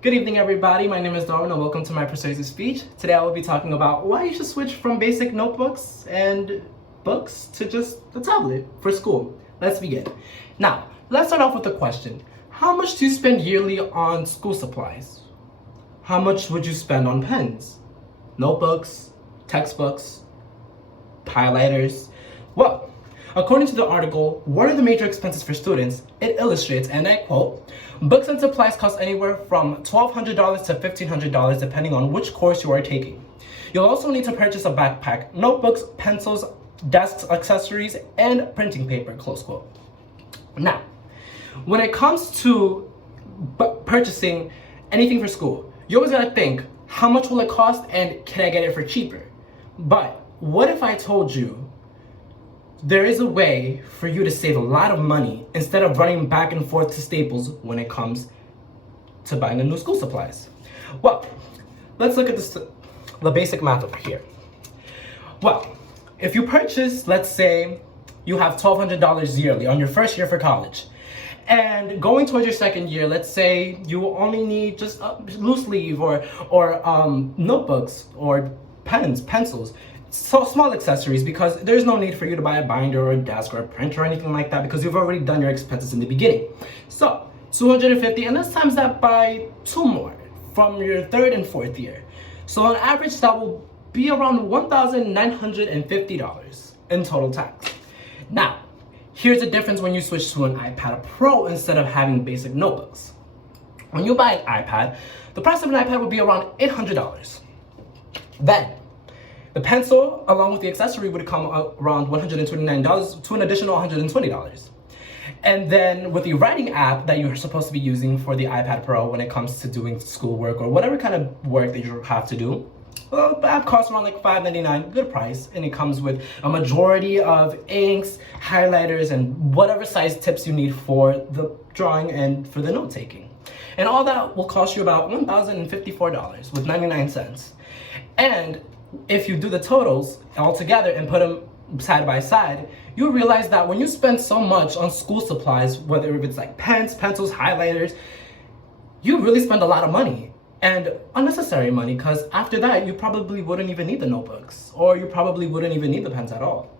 Good evening, everybody. My name is Darwin, and welcome to my Persuasive Speech. Today I will be talking about why you should switch from basic notebooks and books to just the tablet for school. Let's begin. Now, let's start off with a question. How much do you spend yearly on school supplies? How much would you spend on pens, notebooks, textbooks, highlighters? Well, according to the article, What are the major expenses for students? It illustrates, and I quote, books and supplies cost anywhere from $1,200 to $1,500 depending on which course you are taking. You'll also need to purchase a backpack, notebooks, pencils, desks, accessories, and printing paper, close quote. Now, when it comes to purchasing anything for school, you always gotta think, how much will it cost and can I get it for cheaper? But what if I told you there is a way for you to save a lot of money instead of running back and forth to Staples when it comes to buying a new school supplies? Well, let's look at the basic math over here. Well, if you purchase, let's say you have $1,200 yearly on your first year for college, and going towards your second year, let's say you only need just loose leaf or notebooks or pens, pencils, so small accessories, because there's no need for you to buy a binder or a desk or a printer or anything like that because you've already done your expenses in the beginning. So 250, and let's times that by 2 more from your 3rd and 4th year. So on average, that will be around $1,950 in total tax. Now, here's the difference when you switch to an iPad Pro instead of having basic notebooks. When you buy an iPad, the price of an iPad would be around $800. Then, the pencil, along with the accessory, would come around $129 to an additional $120. And then with the writing app that you're supposed to be using for the iPad Pro when it comes to doing schoolwork or whatever kind of work that you have to do, well, the app costs around like $5.99, good price, and it comes with a majority of inks, highlighters, and whatever size tips you need for the drawing and for the note-taking. And all that will cost you about $1,054 with 99 cents. And if you do the totals all together and put them side by side, you realize that when you spend so much on school supplies, whether it's like pens, pencils, highlighters, you really spend a lot of money, and unnecessary money, because after that you probably wouldn't even need the notebooks, or you probably wouldn't even need the pens at all.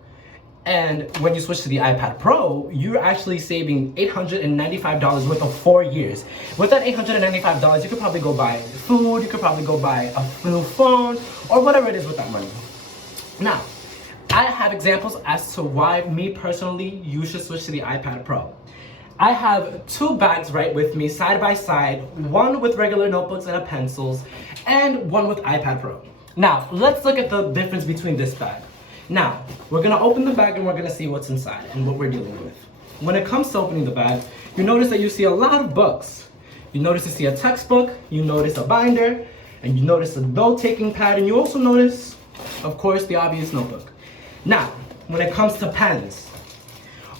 And when you switch to the iPad Pro, you're actually saving $895 worth of 4 years. With that $895, you could probably go buy food, you could probably go buy a new phone, or whatever it is with that money. Now, I have examples as to why me personally, you should switch to the iPad Pro. I have 2 bags right with me, side by side, one with regular notebooks and pencils, and one with iPad Pro. Now, let's look at the difference between this bag. Now, we're gonna open the bag and we're gonna see what's inside and what we're dealing with. When it comes to opening the bag, you notice that you see a lot of books. You notice you see a textbook, you notice a binder, and you notice a note-taking pad, and you also notice, of course, the obvious notebook. Now, when it comes to pens,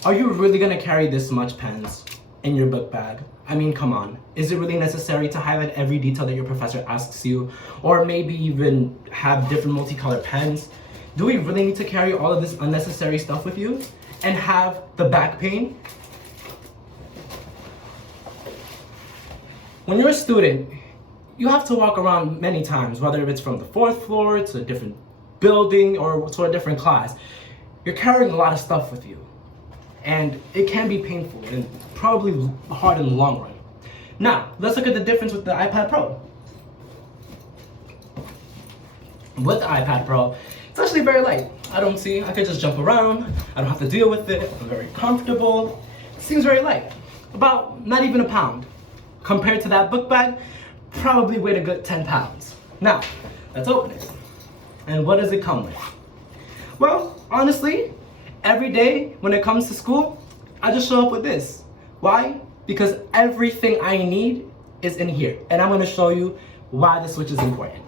are you really gonna carry this much pens in your book bag? I mean, come on. Is it really necessary to highlight every detail that your professor asks you? Or maybe even have different multicolored pens? Do we really need to carry all of this unnecessary stuff with you and have the back pain? When you're a student, you have to walk around many times, whether it's from the 4th floor to a different building or to a different class. You're carrying a lot of stuff with you, and it can be painful and probably hard in the long run. Now, let's look at the difference with the iPad Pro. With the iPad Pro, it's actually very light. I could just jump around. I don't have to deal with it. I'm very comfortable. It seems very light. About not even a pound. Compared to that book bag, probably weighed a good 10 pounds. Now, let's open it. And what does it come with? Well, honestly, every day when it comes to school, I just show up with this. Why? Because everything I need is in here. And I'm gonna show you why the switch is important.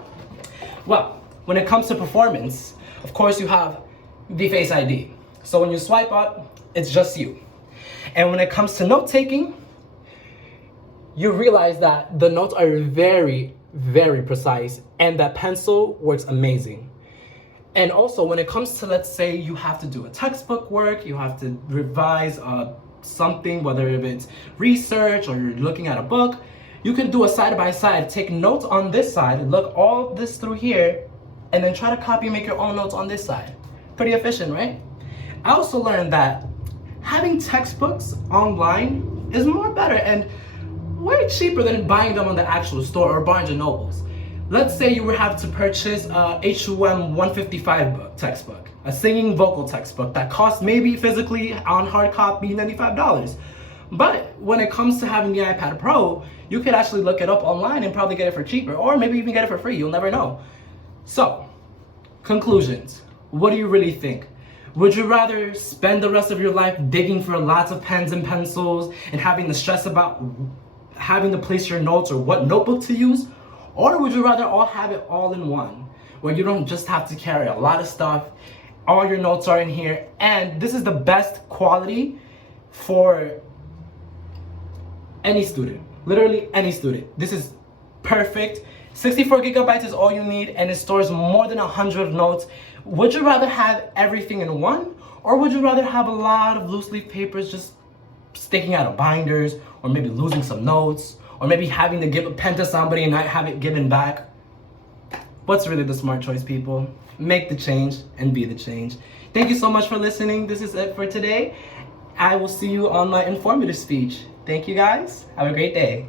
Well, when it comes to performance, of course you have the Face ID. So when you swipe up, it's just you. And when it comes to note-taking, you realize that the notes are very, very precise, and that pencil works amazing. And also when it comes to, let's say you have to do a textbook work, you have to revise something, whether if it's research or you're looking at a book, You could do a side-by-side, take notes on this side, look all this through here, and then try to copy and make your own notes on this side. Pretty efficient, right? I also learned that having textbooks online is more better and way cheaper than buying them on the actual store or Barnes and Nobles. Let's say you would have to purchase a HUC106 textbook, a singing vocal textbook that costs maybe physically on hard copy $95. But when it comes to having the iPad Pro, you could actually look it up online and probably get it for cheaper, or maybe even get it for free, you'll never know. So, conclusions. What do you really think? Would you rather spend the rest of your life digging for lots of pens and pencils and having the stress about having to place your notes or what notebook to use? Or would you rather all have it all in one, where you don't just have to carry a lot of stuff, all your notes are in here, and this is the best quality for any student, literally any student. This is perfect. 64 gigabytes is all you need, and it stores more than 100 notes. Would you rather have everything in one, or would you rather have a lot of loose leaf papers just sticking out of binders, or maybe losing some notes, or maybe having to give a pen to somebody and not have it given back? What's really the smart choice, people? Make the change and be the change. Thank you so much for listening. This is it for today. I will see you on my informative speech. Thank you guys. Have a great day.